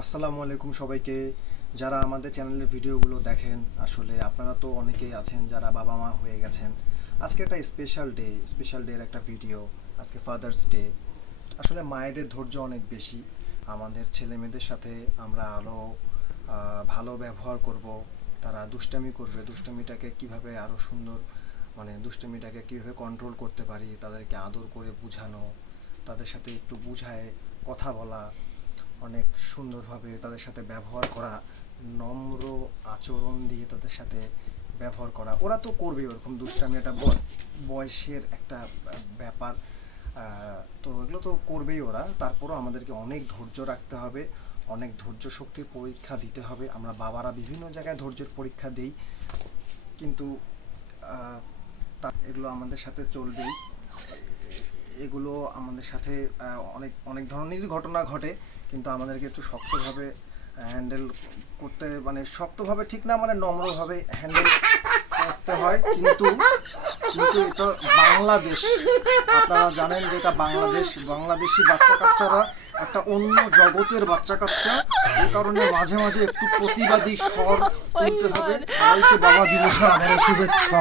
আসসালামু আলাইকুম সবাইকে। যারা আমাদের চ্যানেলের ভিডিওগুলো দেখেন, আসলে আপনারা তো অনেকেই আছেন যারা বাবা মা হয়ে গেছেন। আজকে একটা স্পেশাল ডের একটা ভিডিও। আজকে ফাদার্স ডে। আসলে মায়েদের ধৈর্য অনেক বেশি। আমাদের ছেলে মেয়েদের সাথে আমরা আরও ভালো ব্যবহার করব। তারা দুষ্টামি করবে, দুষ্টামিটাকে কিভাবে আরও সুন্দর, দুষ্টামিটাকে কীভাবে কন্ট্রোল করতে পারি, তাদেরকে আদর করে বোঝানো, তাদের সাথে একটু বুঝায় কথা বলা, অনেক সুন্দরভাবে তাদের সাথে ব্যবহার করা, নম্র আচরণ দিয়ে তাদের সাথে ব্যবহার করা। ওরা তো করবেই ওরকম দুষ্টামি, একটা বয়সের একটা ব্যাপার। তো এগুলো তো করবেই ওরা। তারপরও আমাদেরকে অনেক ধৈর্য রাখতে হবে, অনেক ধৈর্য শক্তির পরীক্ষা দিতে হবে। আমরা বাবারা বিভিন্ন জায়গায় ধৈর্যের পরীক্ষা দিই, কিন্তু এগুলো আমাদের সাথে চলবেই। এগুলো আমাদের সাথে অনেক অনেক ধরনেরই ঘটনা ঘটে, কিন্তু আমাদেরকে একটু শক্তভাবে হ্যান্ডেল করতে, শক্তভাবে ঠিক না, নম্রভাবে হ্যান্ডেল করতে হয়। কিন্তু কিন্তু এটা বাংলাদেশ, আপনারা জানেন যে এটা বাংলাদেশি বাচ্চা কাচ্চারা একটা অন্য জগতের বাচ্চা কাচ্চা। এই কারণে মাঝে মাঝে একটু প্রতিবাদী স্বর তুলতে হবে। সবাইকে বাবা দিবসের আবারও শুভেচ্ছা।